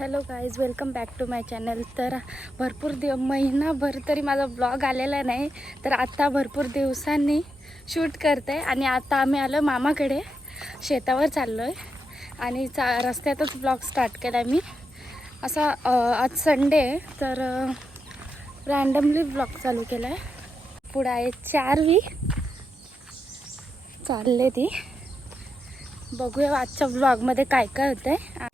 Hello guys welcome back to my channel तर भरपूर दिव महिनाभर तरी माझा ब्लॉग आलेला नाही तर आत्ता भरपूर दिवसांनी शूट करते आणि आता आम्ही आलो मामाकडे शेतावर चाललो आहे आणि चा रस्त्यातच ब्लॉग स्टार्ट केला आहे मी. असा आज संडे आहे तर रँडमली ब्लॉग चालू केला आहे पुढं आहे चार वी चालले ती. बघूया आजच्या ब्लॉगमध्ये काय काय होतं आहे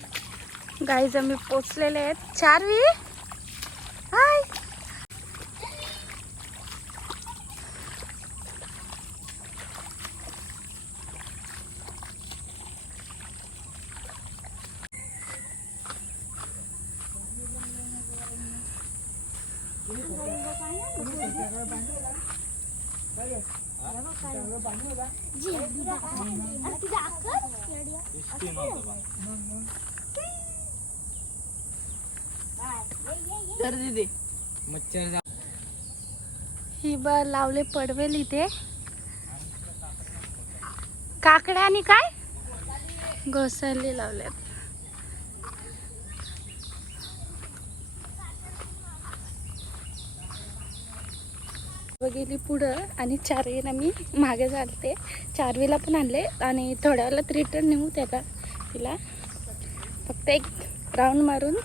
गाईज आम्ही पोचलेले आहेत. चारवी हाय मच्छर ही ब लावले पडवेल इथे. काकड्या आणि काय? घोसाले लावल्यात. गेली पुढं आणि चारवीला मी मागे चालते. चारवीला पण आणले आणि थोड्या वेळात रिटर्न नेऊ त्याला तिला. फक्त एक राऊंड मारून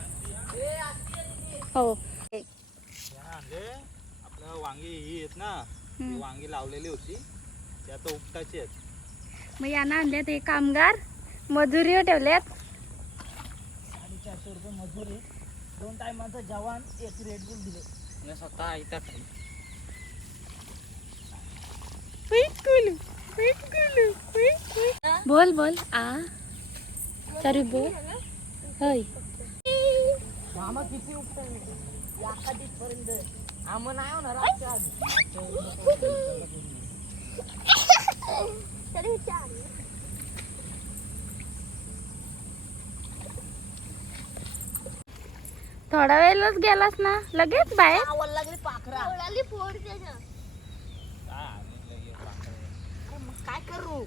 हो. आणले आपलं वांगी ही आहेत ना ती. वांगी लावलेली होती. ती आता उपटाची आहेत. मग यांना आणल्यात हे कामगार मजुरीवर ठेवल्यात. साडेचारशे रुपये मजुरी दोन टायमाचं जवान एक रेडबुल दिले. आणि स्वतः इथं खाली. बोल बोल. आ. चारू बोल. होय. मामा किती पर्यंत आम्ही नाही होणार आजच्या आधी. थोडा वेळच गेलास ना? लगेच बाहेर? आवड लागली पाखरा. मग काय करू?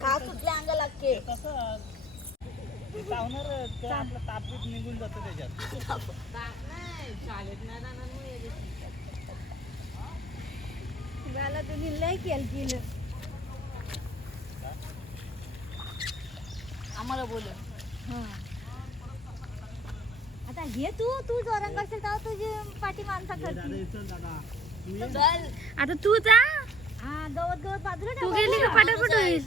काय सुटल्या अंग लागते चावणार ते आपलं तापीत निघून जातं त्याच्यात. आम्हाला बोल. आता घे तू तू जोरांग असेल तेव्हा तुझी पाठी माणसा करते चल आता तू जा. हा गवत गवत बाजूला तू ठेवा. गेली का पटापट होईल?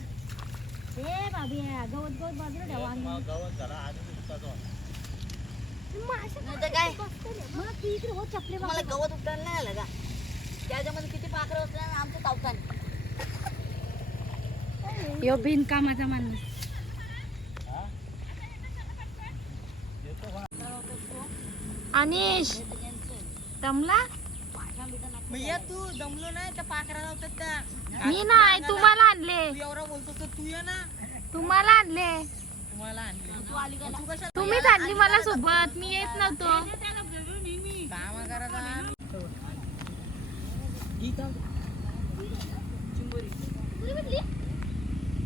ए बाबी गवत गवत बाजूला ठेवा मग गवत झाला उपटाचा काय? मग ती इकडे हो चपले मला गवत उपटायला नाही आलं का? त्याच्यामध्ये किती पाखरं असल्या आमचं तावतान यो बिनकामाचा माणूस. अनिश दमला? मग ये तू दमलो नाही त्या पाखरा लावतात त्या? मी नाही तुम्हाला आणले. एवढा बोलतो तर तू ये ना. तुम्हाला आणले. तुम्हाला आणले तू आली का तू कशा तुम्हीच आणली मला सोबत. मी येत नव्हतो. कामा तर.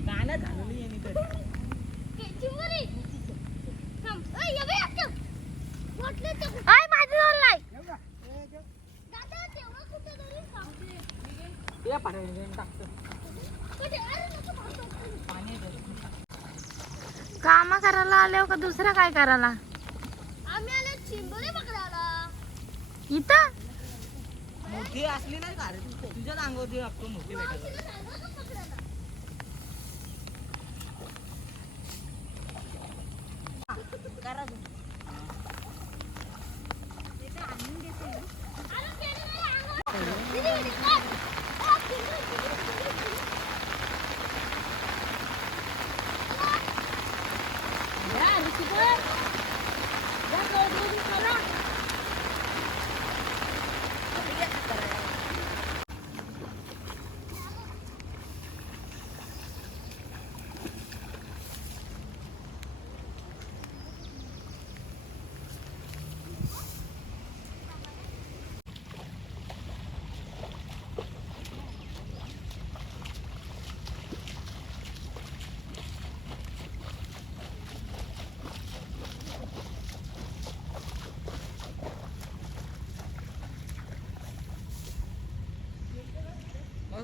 माझं झालं ये. कामा करायला आले का? दुसरं काय करायला? इथं? मोठी असली नाही का रे तुझ्याच अंगावरती आपण मोठी भेटायला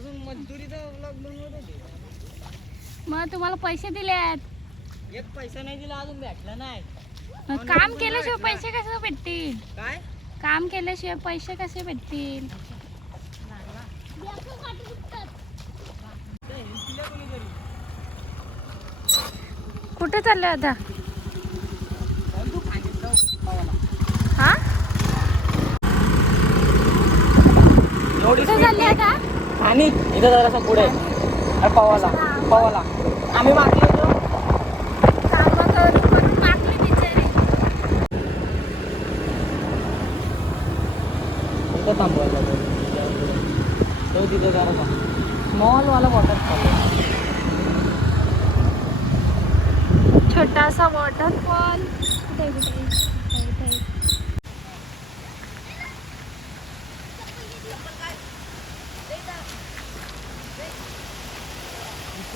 तुम्ही. मजदुरीचा ब्लॉग बनवत होते. मग तुम्हाला पैसे दिले आहेत एक पैसा नाही दिला अजून भेटला नाही. काम केल्याशिवाय पैसे कसे भेटतील? काय? काम केल्याशिवाय पैसे कसे भेटतील? कुठे चाललोय आता? हा? कुठे चालले आता? आणि इथं जरासा पुढे पवाला पवाला. आम्ही मागलो होतो कामं करून करून मागले बिचारे इथं थांबवायला तो तिथं जरासा स्मॉलवाला वॉटरफॉल छोटासा वॉटरफॉल कुठे कुठे इथे, इथे.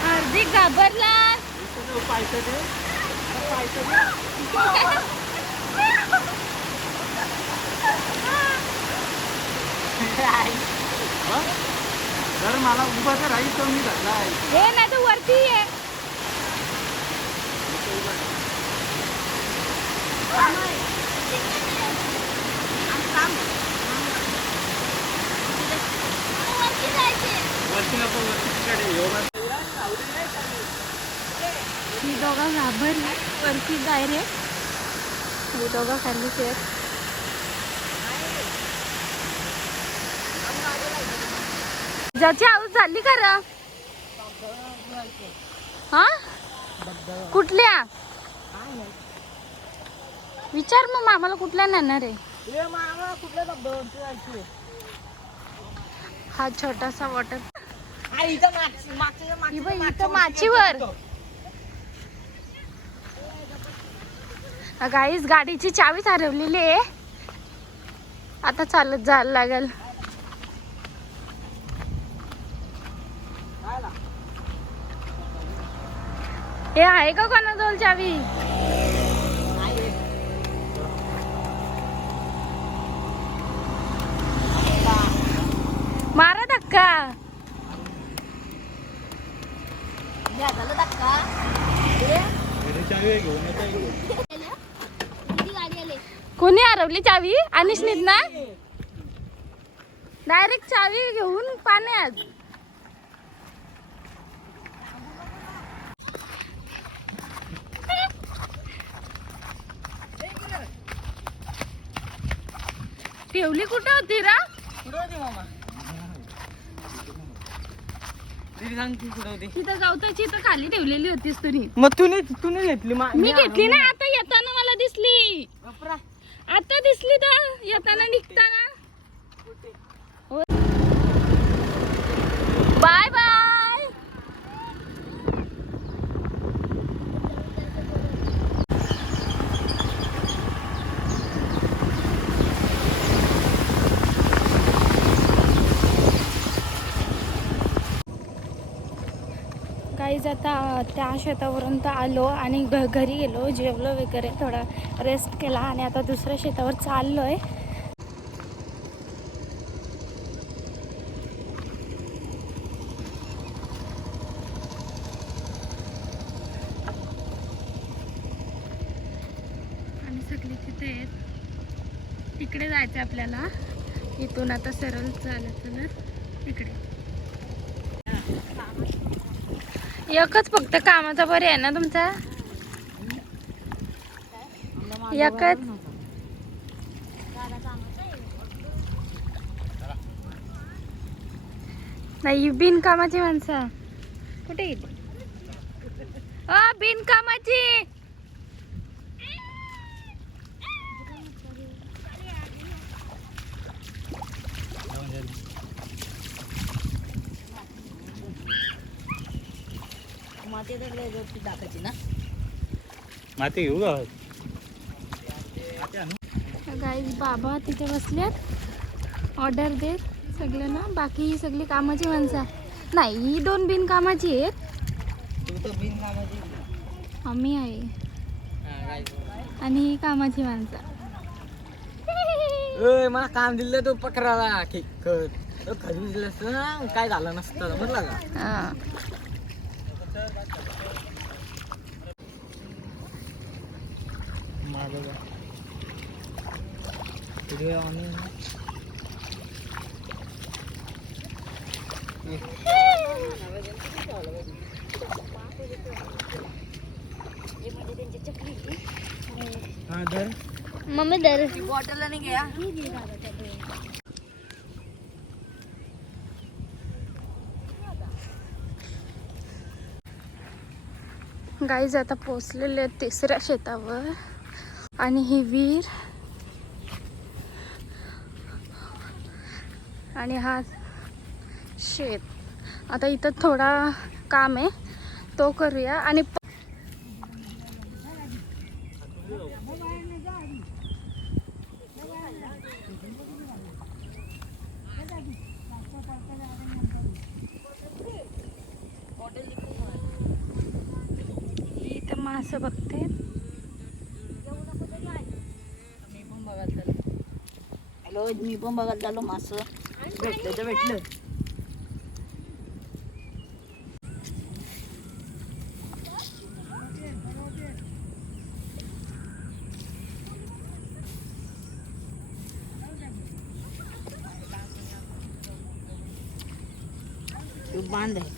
हार्दिक घाबरला पायचं ते जर मला उभा तर राहील तर मी धरला आहे. हे नाही तर वरती आहे वरती नको वरती तिकडे योगा ही दोघं घाबरली वरती डायरेक्ट ही दोघं खालीच आहेत ज्याची आऊस झाली का र हा? कुठल्या? विचार मग मामाला कुठल्या नेणार आहे? हा छोटासा वॉटर इथं माचीवर. गाईस गाडीची चावीच हरवलेली आहे. आता चालत जायला लागेल. हे आहे का कोणाजवळ चावी? मारा धक्का. कोणी हरवली चावी? अनिशनीत ना डायरेक्ट चावी घेऊन पाण्यात. ठेवली कुठं होती रा? कुठं होती मामा? दीदी सांग ती कुठं होती? तिथं गवताची इथं खाली ठेवलेली होतीस तुम्ही मग तुम्ही तुम्ही घेतली मा मी घेतली ना आता येताना मला दिसली. बापरा. आता दिसली तर येताना निघताना. आता त्या शेतावरून तर आलो आणि घ घरी गेलो जेवलो वगैरे थोडा रेस्ट केला आणि आता दुसऱ्या शेतावर चाललो आहे आणि सगळी तिथे आहेत. तिकडे जायचं आपल्याला. इथून आता सरळ चालत ना. इकडे. एकच फक्त कामाचा बरे आहे ना तुमचा? एकच? नाही बिनकामाची माणसं. कुठे गेली? अ बिनकामाची! टाकायची ना. माती घेऊ का? माती गाईज बाबा तिथे बसल्यात ऑर्डर देत सगळ्यांना बाकी ही सगळी कामाची माणसं. नाही ही दोन बिन कामाची आहेत. तू तर बिन कामाची आम्ही आहे. हा, आणि ही कामाची माणसं. ओय, मला काम दिलं तो पकडाला की कर. तो खजून दिलं असतं ना काय झालं नसतं समजलं का? माझं व्हिडिओ ऑन हा मम्मी दर बॉटल घ्या गाईज आता पोचलेले तिसऱ्या शेतावर. आणि ही विहीर आणि हा शेत. आता इथं थोडा काम आहे. तो करूया. आणि प- इथं मासं बघते हॅलो मी पण बघत झालो मास भेटलं तर भेटलं. बांध आहे.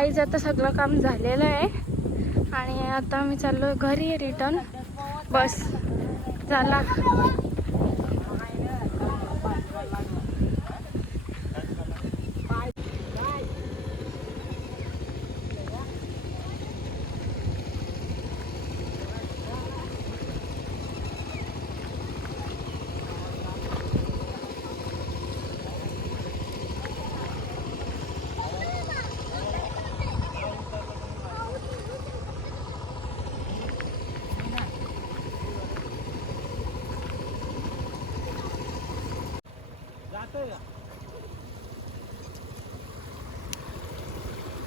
गाईज आता सगळं काम झालेलं आहे. आणि आता मी चाललो घरी रिटर्न. बस. झाला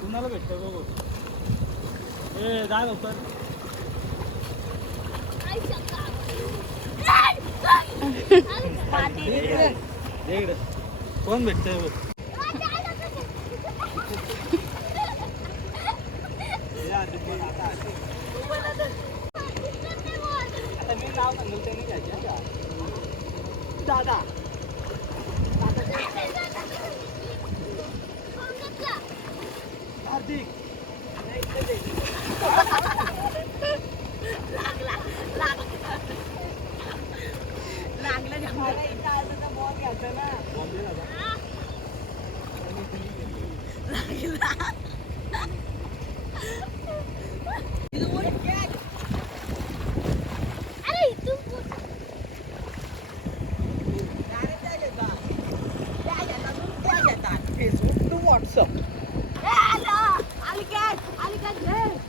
कुणाला भेटतं बघू. ए जा लवकर. कोण भेटतंय बघ. So. Hello, Alligator, alligator.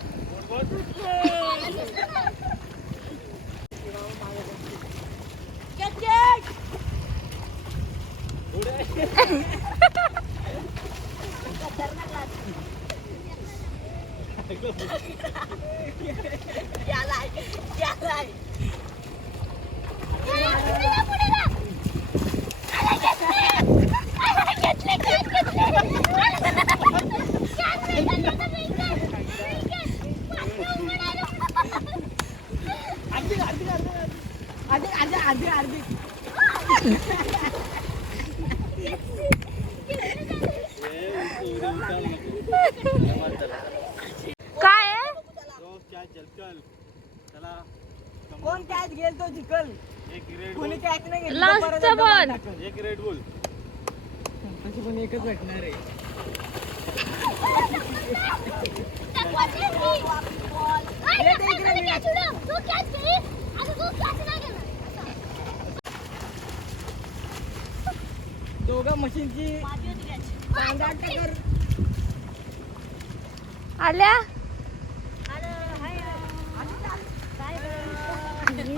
आल्या?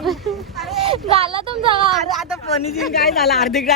झाला तुमचा आता फर्निशिंग काय झाला? हार्दिक